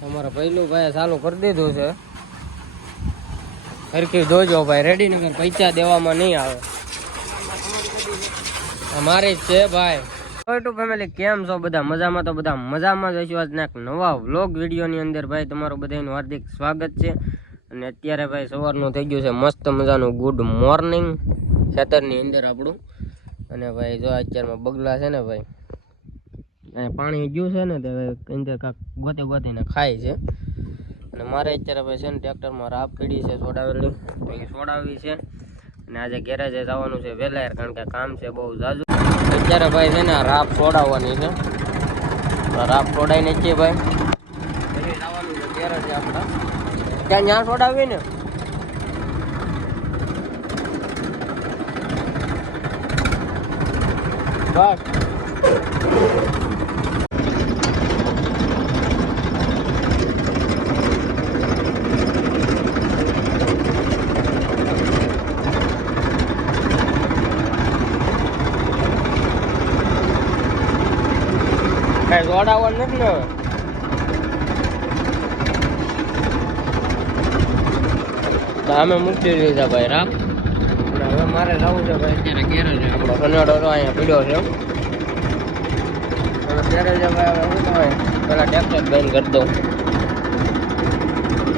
અમારા પહેલું ભાઈ ચાલુ કરી દીધું છે. ફરકી જોજો ભાઈ રેડી નગર પૈસા દેવામાં નહીં આવે. અમારી જ છે ભાઈ. યુટ્યુબ ફેમિલી કેમ છો બધા? મજામાં તો બધા મજામાં જ હશો. આજના નવા વ્લોગ વિડીયોની અંદર ભાઈ તમારું બધાનું હાર્દિક સ્વાગત છે. અને અત્યારે ભાઈ સવારનું થઈ ગયું છે મસ્ત મજાનું ગુડ મોર્નિંગ ખેતરની અંદર આપણું. અને ભાઈ જો અત્યારમાં બગલા છે ને ભાઈ. પાણી ગયું છે ને તે અંદર કાંક ગોતી ગોતીને ખાય છે. અને મારે અત્યારે ભાઈ છે ને ટ્રેક્ટરમાં રાપ પડી છે સોડાવેલી તો એ સોડાવી છે. અને આજે ગેરેજે જવાનું છે વહેલા કારણ કે કામ છે બહુ જાજુ. અત્યારે ભાઈ છે ને રાફ સોડાવવાની છે. તો રાપ સોડાઈ ને ભાઈ. જવાનું છે ગેરેજે આપણે. ત્યાં ત્યાં સોડાવી ને? બસ. કઈ દોડાવવાનું નથી ને અમે મૂકી લીધા ભાઈ રામ હવે મારે લાવવું છે ભાઈ. અત્યારે છે આપણો તો અહીંયા પીડ્યો છે. હવે ભાઈ હવે શું પેલા ટ્રેક્ટર બેન કરી દઉં.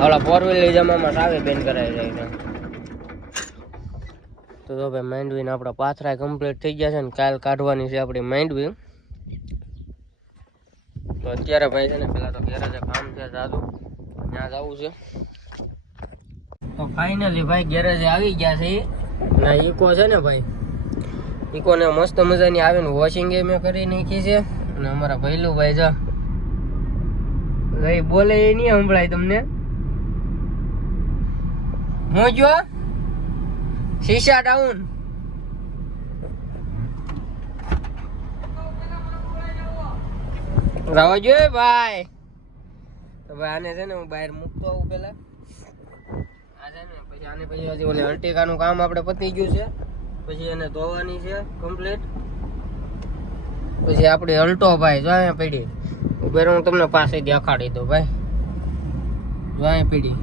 ઓલા ફોર વ્હીલ લઈ જવામાં સાવી બંધ કરાવી જાય છે. તો ભાઈ ભાઈ માંડવીને આપણા પાથરા કમ્પ્લીટ થઈ ગયા છે ને કાલ કાઢવાની છે આપણી માંડવી. તો અત્યારે ભાઈ છે ને પેલા તો ઘેરે કામ છે સાદું ત્યાં જવું છે. તો ફાઇનલી ભાઈ ગેરેજે આવી ગયા છે. ઈ. ઈકો છે ને ભાઈ, ઈકોને મસ્ત મજાની આવીને વોશિંગ એ મેં કરી નાખી છે. અને અમારા ભૈલું ભાઈ જો ભાઈ બોલે એ નહીં સંભળાય તમને. હું જો, શીશા ડાઉન રાવા જોઈએ ભાઈ? તો ભાઈ આને છે ને હું બહાર મૂકતો આવું પેલા. આ છે ને પછી આને પછી હજી ઓલી અર્ટિકાનું કામ આપણે પતી ગયું છે. પછી એને ધોવાની છે કમ્પ્લીટ પછી આપણી અલ્ટો ભાઈ જો અહીંયા પડી ઉભેર હું તમને પાસે દેખાડી દઉં ભાઈ. જો અહીંયા પડી.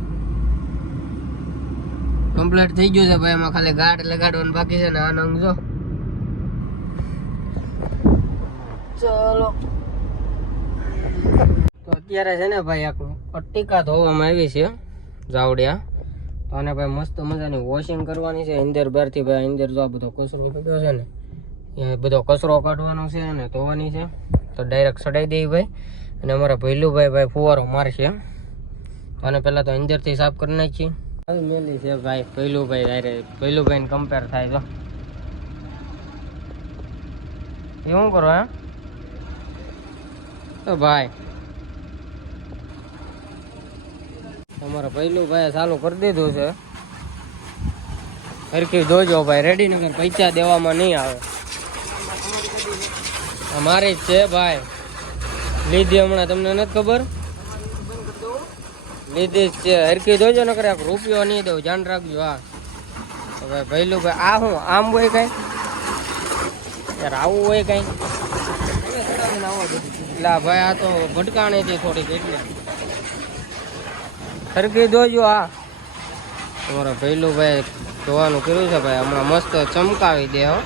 કમ્પ્લીટ થઈ ગયું છે ભાઈ, એમાં ખાલી ગાઢ લગાડવાનું બાકી છે ને આ નંગ જો. ચલો. અત્યારે છે ને ભાઈ આખું અટ્ટિકા ધોવામાં આવી છે, જાવડિયા. તો આને ભાઈ મસ્ત મજાની વોશિંગ કરવાની છે. અંદર બહારથી ભાઈ અંદર જો આ બધો કચરો પડ્યો છે ને, એ બધો કચરો કાઢવાનો છે અને ધોવાની છે. તો ડાયરેક્ટ સડાઈ દઈ ભાઈ. અને અમારા ભૈલુભાઈ ભાઈ ફુવારો મારશે. અને પહેલાં તો અંદરથી સાફ કરી નાખીએ. મેલી છે ભાઈ ભૈલુભાઈ અરે ભૈલુભાઈને કમ્પેર થાય તો એ શું કરો હે તો ભાઈ તમારા પહેલું ભાઈ ચાલુ કરી દીધું છે. હરખી જોજો ભાઈ રેડી નગર પૈસા દેવામાં નહીં આવે. અમારી જ છે ભાઈ. લીધી હમણાં, તમને નથી ખબર? લીધી જ છે. હરખી જોજો નકર એક રૂપિયો નહીં દઉં, ધ્યાન રાખજો હા ભાઈ, ભૈલું ભાઈ, આ શું, આમ હોય કઈ? યાર, આવું હોય કઈ? એટલે ભાઈ, આ તો ભટકાણી હતી થોડીક એટલે. સરખી જોજો આ. તમારા ભૈલું ભાઈ જોવાનું કર્યું છે ભાઈ. હમણાં મસ્ત ચમકાવી દે હો.